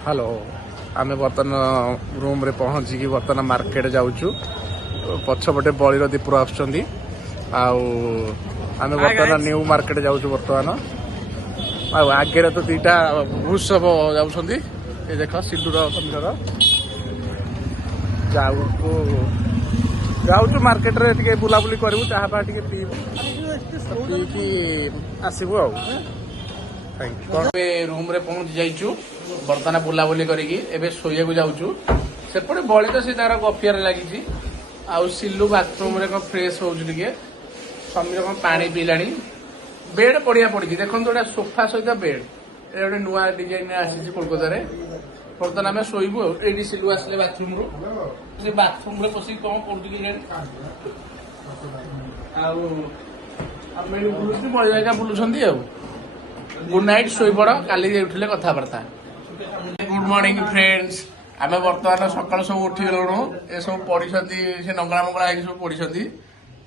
Hello आमे बर्तमान room रे पहुँचिकी बर्तमान मार्केट जाऊँ पछपटे बलिर दीपुर आसुँच आमे बर्तमान न्यू मार्केट जाऊँ बर्तमान आगे तो दीटा भूसव जाऊँच ये देख सिंदूर समीर जाऊँ मार्केट रे टिके बुलाबुली करूँ चाहा पा टिके पीकी आसबू आ रूम रे पहुँची जाइचु बर्तमान बुलाबुली करिकी एबे सोया को जाऊँ सेपटे बड़ी तो सी तार गफियार लगी आउ सिलु बाथरूम रे फ्रेश हो समीर कौन पानी पीलानी बेड बढ़िया पड़ी देखो गोटे सोफा सहित बेड ये गोटे नुआ डिजाइन आसी कोलकाता बर्तमान आम शोबू ये सिलु आसे बाथरूम रू से बाथरूम रे पशि कौन पड़े बुलूँ बुलूं गुड नाइट शोपड़ काली उठिले कथबार्ता गुड मॉर्निंग फ्रेंड्स आम बर्तमान सकाल सब उठी गलु ए सब पढ़ी से नंगला मंगला है सब पढ़ी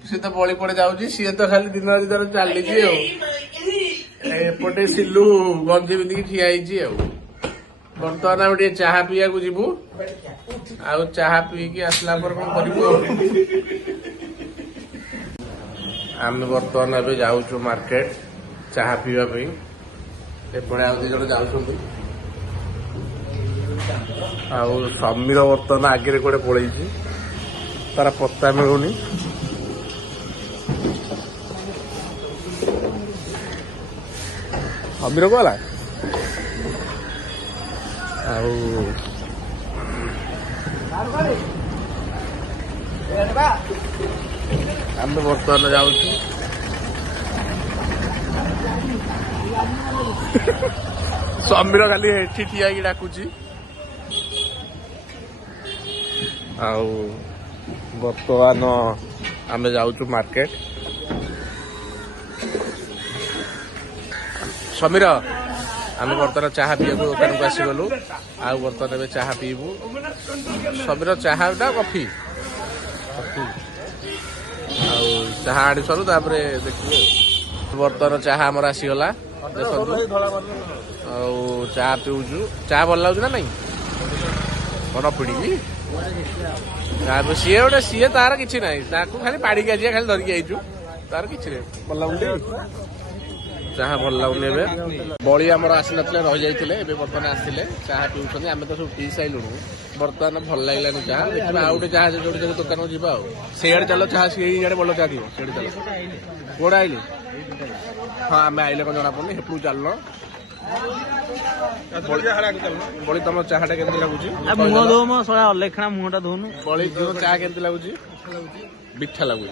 सी तो बड़ी पड़े जाऊँगी सी तो खाली दिन दिन चली एपटे सिलु गंजी पिंधिकी ठिया बर्तमान आम चाहा पीया को जीवु आउ चाहा पीकी आसला पर कौन करूँ आम बर्तमान ए जाऊँ मार्केट चाहा पीवाई एपटे आउ दीज जाऊँ आउ समीर बर्तमान आगे कौटे पड़े तार पत्ता मिलूनी समीर को गला आम बर्तमान जाऊँ समीर खाली एठी ठिया डाकुची बर्तमान आम जाऊँ मार्केट समीर आम बर्तमान चाहा पीवा दुकान को आसीगलु आउ बर्तमान ए चाहा पीबू समीर चाहा कॉफी चाहा आनी सरू देखिए बर्तमान चाहा आमर आसीगला चाहा पीऊचु चाहा भल लगुच ना नहीं मन पिड़ी सी गोटे सी तार कि खाली पाड़ी आज खाली धरिकी आईचु तार कि भल लगुन चाहा भल लगुन बड़ी आमर आसी ना रही जाते बर्तमान आसते चाहा पीऊँ आम तो सब पी सारूँ बर्तमान भल लगलानी चाहा देखा आउ गए चाहा जो दुकान को जीवा सीआड़े चलो चाहा सी भल चाह थी सीआड़े चलो कौड़ा आइले हाँ आम आइले कौन जना पड़नी हेपू चल बड़ी तुम चाहाटा केमती लगुच मुह दो अलेखा मुहटा धोनु बड़ी तुम चाहा केमती लगुच मिठा लगुच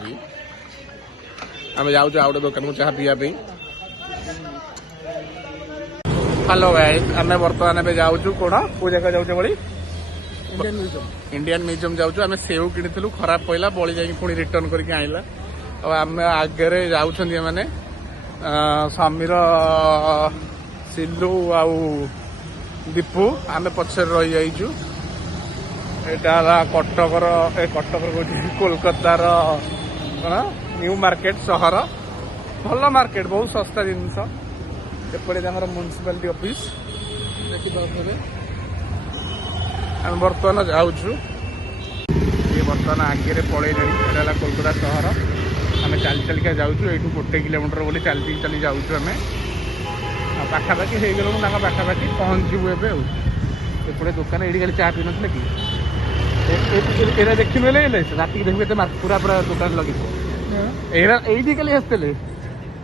आम जाऊँ आउ गए दुकान को चाहा पीवाई हेलो गाइस आम बर्तमान ए जाऊँ कौन को जगह जाऊँ बड़ी इंडियन म्यूजियम जाऊँ आम सेव किणु खराब पड़ा बड़ी जा पुणी रिटर्न करके आइला आम आगे जाऊँ मैंने समीर सिलु आउ दीपू आम पछर रही जाइचु एटा कटकर कोलकातार न्यू मार्केट सहर भल मार्केट बहुत सस्ता जिनस एपटे म्यूनिसिपालिटी ऑफिस देखिए आम बर्तमान जाऊँ ये बर्तमान आगे पड़े कोलकाता सहर आम चली चलिका जाऊँ ये 1 किलोमीटर बोली चली चली जाऊँ आम पाखापाखि हो गलु पाखापाखि पहुँचू एपटे दुकान ये खाली चाह पी ना कि देखी राति देखते पूरा पूरा दुकान लगे ये खाली आसते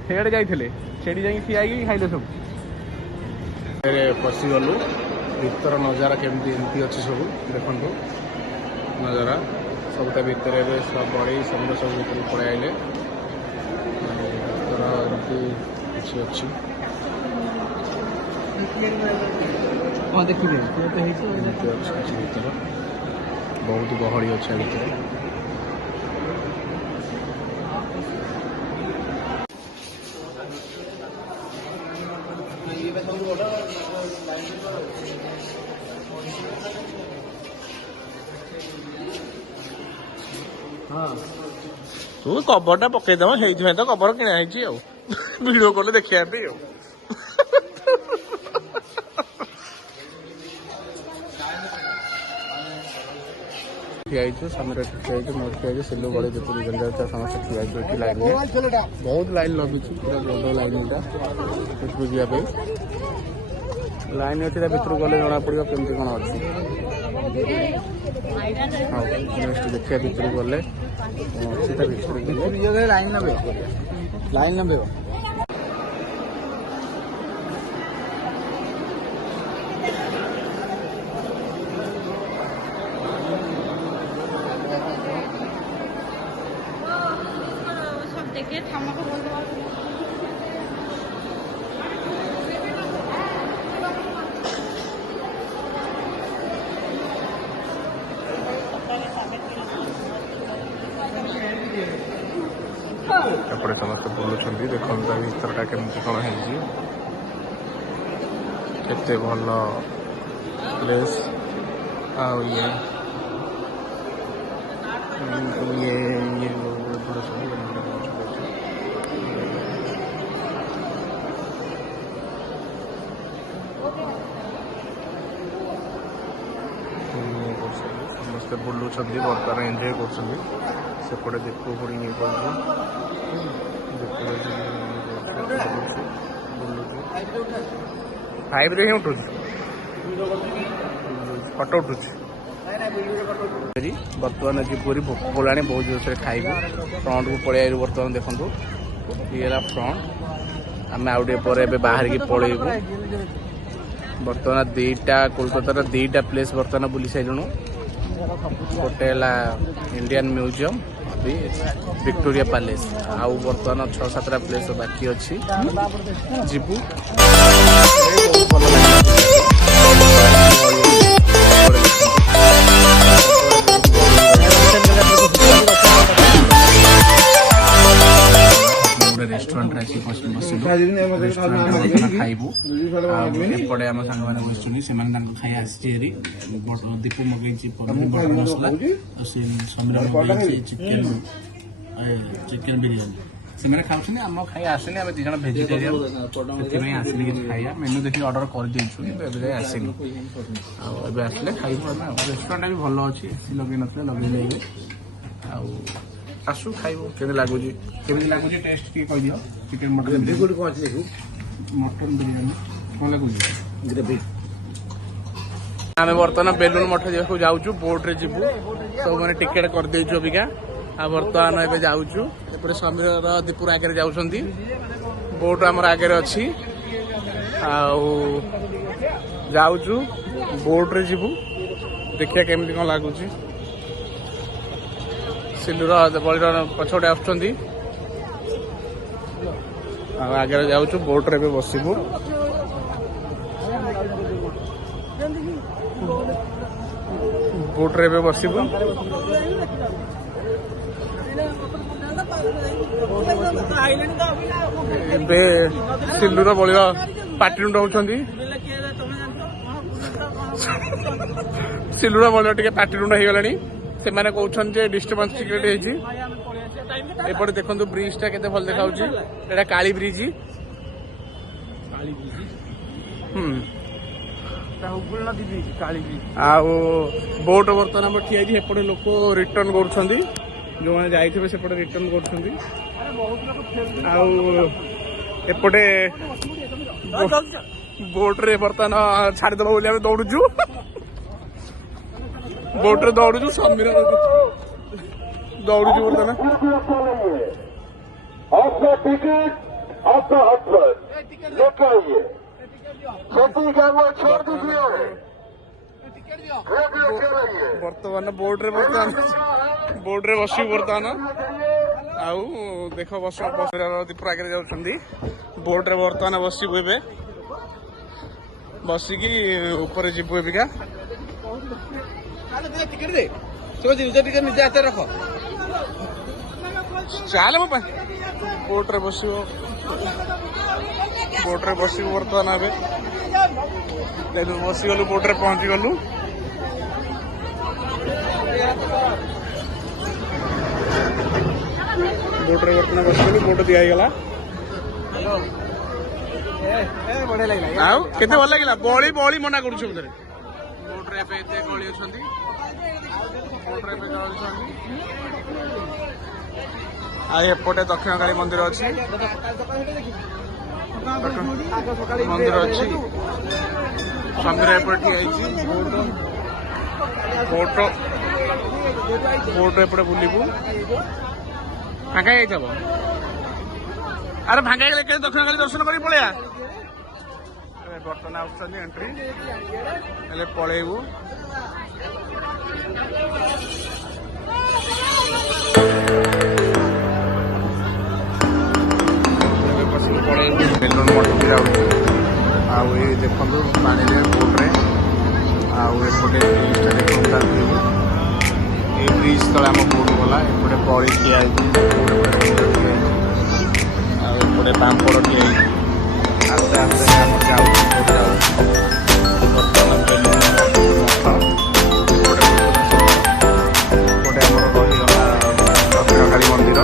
सेआड़े जाते ठिया खाइले सब पशिगलु भीतर नजारा केमती एमती अच्छी सब देखु नजारा सबटा भितर सब बड़े सब सब भर पड़े आइले किसी अच्छी देखिए बहुत गहली अच्छे भितर हाँ तू कबरटा पकईदेव से तो कबर किणाई वीडियो कॉल देखा ठिया सामने ठिया मोर ठिया सिलु बड़े जो गंजा समस्त ठिया ये लाइन में बहुत लाइन लगी पूरा बड़ लाइन जावाई लाइन अच्छी भितर गले जना पड़ो केमती कौन अच्छी हाँ नेक्स्ट देखिए भितर गले लाइन नबे एपटे समस्त बुलूँ देखो भरटा केमती कौन है भल प्लेस समस्ते बुलूँ बर्तमान एंजॉय करपटे देखो पुणी ये फाइव रे उठू फटो उठू बर्तमान जीपुरी भोक कला बहुत जोर से खाइबू फ्रंट को पलि आई बर्तमान देखु ये फ्रंट आम आउटे बाहर की पलैबू बर्तमान दीटा कोलकातार दीटा प्लेस बर्तमान बुली सारूँ गोटे इंडियन म्यूजियम अभी विक्टोरिया पैलेस आउ बर्तमान 6-7टा प्लेस बाकी अच्छी जीवु रेस्टोरेंट खाइबू एपटे आम सांग मैंने बस खाई आसी दीपू मगई मसला समीर चिकेन चिकेन बिरियानी से खाऊँ आम खाई आसनी आम दिज भेजिटेरियन से आसनी कि खाइबा मेनू देखिए ऑर्डर कर आसनी आसले खाइबू रेस्टोरेंट भी भल अच्छी एसी लगे नथिले लगे जाइए आसु खाइबू केमती लगुच टेस्ट की कह दियो चिकेन मटन मटन बिरियानी कौन लगुच आम बर्तमान बेलून मठ जावाक जाऊँ बोट रे जीवु सब मैंने टिकेट कर देचु अबिका आ बर्तमान एबे जाऊँ एपटे समीर दीपुर आगे जाउछंती बोट आमर आगे अच्छी जाऊँ बोट रे जीवु देखिया केमती कौन लगुच सिलूर बड़ी पछपटे आसुँच आगे जाऊँ बोट रे बसबू बोट रे बसबू ए सिलूर बड़ी पाटिरुंड होती सिलूर बड़ी टे पाटिरुंड हो गला से मैंने कहते डिस्टर्बांस टिकेट एपटे देखो ब्रिज टा केते भल देखा एटा काली ब्रिज बोट बर्तमान ठिया एपटे लोक रिटर्न कर जो मैंने जाइए सेपटे रिटर्न करपटे बोट रे बर्तमान छाड़देव बोली आम दौड़ू बोट रे दौड़ू समीर दौड़ू बर्तमान बर्तमान बोट रे बस बर्तमान आउ देख बस दीपुर आगे जाऊँगी बोट रे बर्तमान बसबू ए बसिकी ऊपर जीवु एबिका निजे हाथ रख चल मो बोट रे बस बर्तमान बसीगलु बोट रे पहुंची गलु बोट रे बर्तमान बसीगलु बोट दिगला केते भल लगे बली बली मना करुछ बोट रे गली अच्छा एपटे दक्षिणकाली मंदिर अच्छी मंदिर अच्छी स्वामी एपटे बोट बोट एपटे बुलू फाँका जाइब अरे फाँका दक्षिणकाली दर्शन कर पलैया बर्तमान आउट एंट्री पलैबू बेलून मठ भी जाऊँ आउ ये देखो पानी बोट्रे आउटे ये ब्रिज तले आम बोट गला एपटे बड़ी ठिया आउटे पापड़ ठिया आस्ते आस्ते आम जाऊँ बर्तमान बेलून मठ एपटे आमर रहीगला दक्षिणकाली मंदिर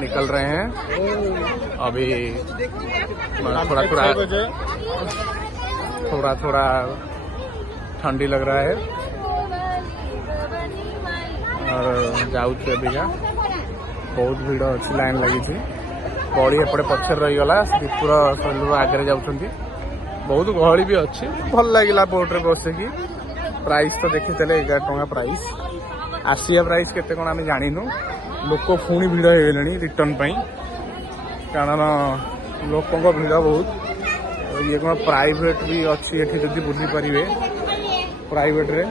निकल रहे हैं अभी थोड़ा ठंडी लग रहा है और जाऊँ अबिका बहुत भीड़ अच्छी लाइन लगी बड़ी एपटे पचर रहीगला दीपुर शैल आगे जाऊँ बहुत गहली भी अच्छी भल लगे बोट्रे बसिकी प्राइस तो देखी 11 टଙ୍କା प्राइस आसिया प्राइस केते कौन आम जानिनु लोक पुणी भिड़ हो गले रिटर्न कारण लोकों भिड़ बहुत ये कौन प्राइवेट भी अच्छी ये जब बुझी पारे प्राइवेट रे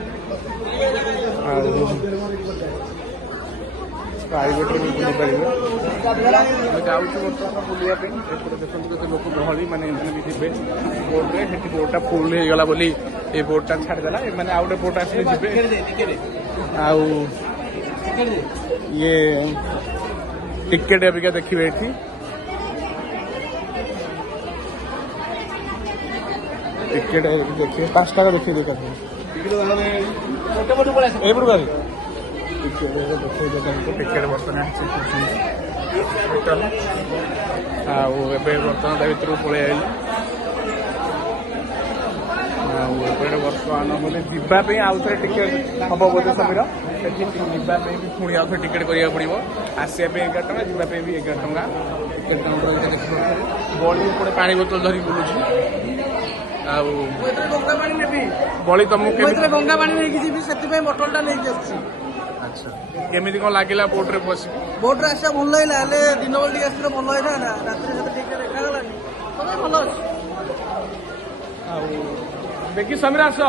प्राइवेट रे बुझी पारे जाऊँ बर्तमान बुलाया देखते लोक गहली मैंने भी बोट्रे बोटा फुल हो गला बोली ये बोटा छाड़देला मैंने आउ गए बोट आस ये टिकेट अबिका देखिए ये टिकेट देखिए 5 टाका देखिए टिकेट बर्तमान बर्तमान भर पलि बर्तमान बोले जीवाई आउ थे टिकेट हम बोधे समीर जीवाई भी पुणी आउ थे टिकेट करा पड़ो आसा 11 टଙ୍କା जीवाई भी 11 टଙ୍କା बड़ी एपटे पानी बोतल धरी बुलूँ बड़ी तुमको गंगा पानी नहीं बोतलटा नहीं अच्छा केमी कौन लगे बोट्रे बस बोट्रे आसा भल लगे दिन बेल आस भल होता रात देखा भल देखी समीर आस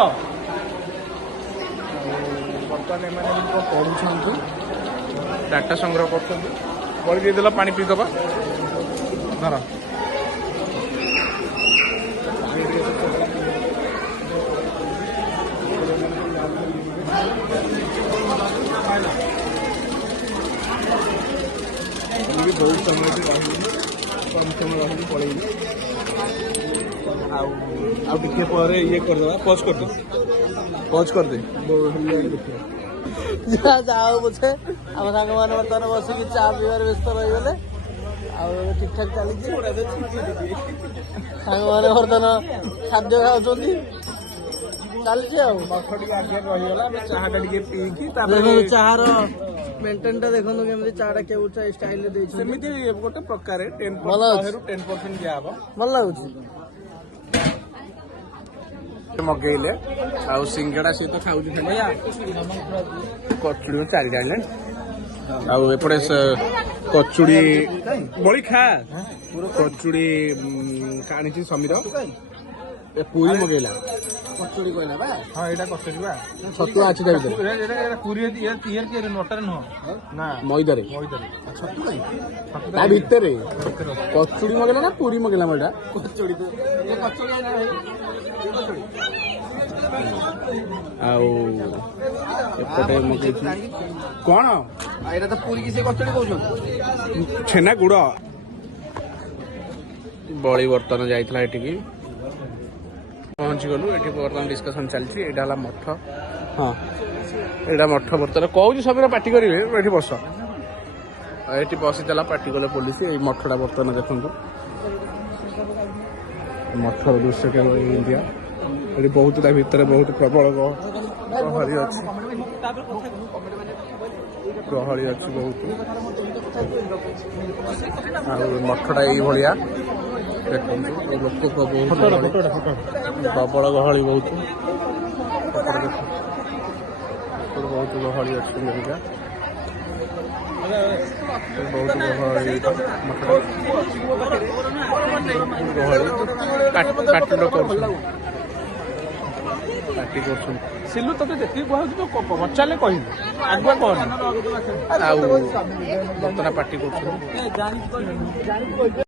बर्तमान एम पढ़ुं डाटा संग्रह कर पानी पीदबा धर बहुत समय कम समय रही पड़ेगी आगे ये करदे पज कर दे जाओ मुझे आम सांग मैंने बर्तमान बसिक चा पीबार व्यस्त रहीगले ठीक ठाक चली सांग मैंने बर्तमान खाद्य खाऊँ ଚାଲିଛି ଆଉ ମଠ ଟିକେ ଆଗରେ ରହିଗଲା ଆମେ ଚାହାଟା ଟିକେ ପିଇକି ଦେଖନ୍ତୁ ତାପରେ ଚାହାର ମେଣ୍ଟେନ ଟା ଦେଖନ୍ତୁ କେମିତି ଚାଟା କେଉଁ ଷ୍ଟାଇଲରେ ଦେଇଛନ୍ତି। ସେମିତି ଗୋଟେ ପ୍ରକାର ଭଲ ଅଛି। 10% ଦିଆହବ ଭଲ ଲାଗୁଛି। ମଗେଇଲେ ଆଉ ସିଙ୍ଗଡ଼ା ସହିତ ଖାଉଛି କଚୁଡ଼ି 4ଟା ଆଣିଲେ ଆଉ ଏପଟେ କଚୁଡ଼ି ବଳି ଖା କଚୁଡ଼ି ଆଣିଛି ସମୀର ଏ ପୁରୀ ମଗେଇଲା କଚୁଡ଼ି କହିଲା ବା ହଁ ଏଇଟା କଚୁଡ଼ି ବା ଛତୁଆ ଅଛି ତା ଭିତରେ ପୁରୀ ନଟାରେ ନୁହଁ ନା ମଇଦାରେ ମଇଦାରେ ତା ଭିତରେ କଚୁଡ଼ି ମଗେଇଲା ନା ପୁରୀ ମଗେଇଲା ଏଇଟା କଚୁଡ଼ି ଆଉ ଏପଟେ ମଗେଇଛି କଣ ଏଇଟା ତ ପୁରୀ କି ସେ କଚୁଡ଼ି କହୁଛନ୍ତି। ଛେନା ଗୁଡ଼ ବଳି ବର୍ତ୍ତମାନ ଯାଇଥିଲା ଏଠିକି ପହଞ୍ଚିଗଲୁ ଏଠି ବର୍ତ୍ତମାନ ଡିସ୍କସନ୍ ଚାଲିଛି ଏଇଟା ହେଲା ମଠ ହଁ ଏଇଟା ମଠ ବର୍ତ୍ତମାନ କହୁଛି ସବୁରେ ପାର୍ଟି କରିବେ ଏଠି ବସ ଏଠି ବସିଥିଲା ପାର୍ଟି କଲେ ପୋଲିସ ଏଇ ମଠଟା ବର୍ତ୍ତମାନ ଦେଖନ୍ତୁ ମଠର ଦୃଶ୍ୟ କେବଳ ଇଣ୍ଡିଆ ଏଠି ବହୁତ ତା ଭିତରେ ବହୁତ ପ୍ରବଳ ଗହଳି ଅଛି ବହୁତ ଆଉ ମଠଟା ଏଇଭଳିଆ ଦେଖନ୍ତୁ ଲୋକ ପ୍ରବଳ ଗହଳି ବହୁତ ବହୁତ ଗହଳି ଅଛି ଏରିକା ବହୁତ ଗହଳି ପାର୍ଟି କରୁଛନ୍ତି ସିଲୁ ତତେ ଯେତିକି କୁହାଉଛି ତୁ ପଚାରିଲେ କହିବୁ ଆଗୁଆ କହନି ଆଉ ବର୍ତ୍ତମାନ ପାର୍ଟି କରୁଛନ୍ତି।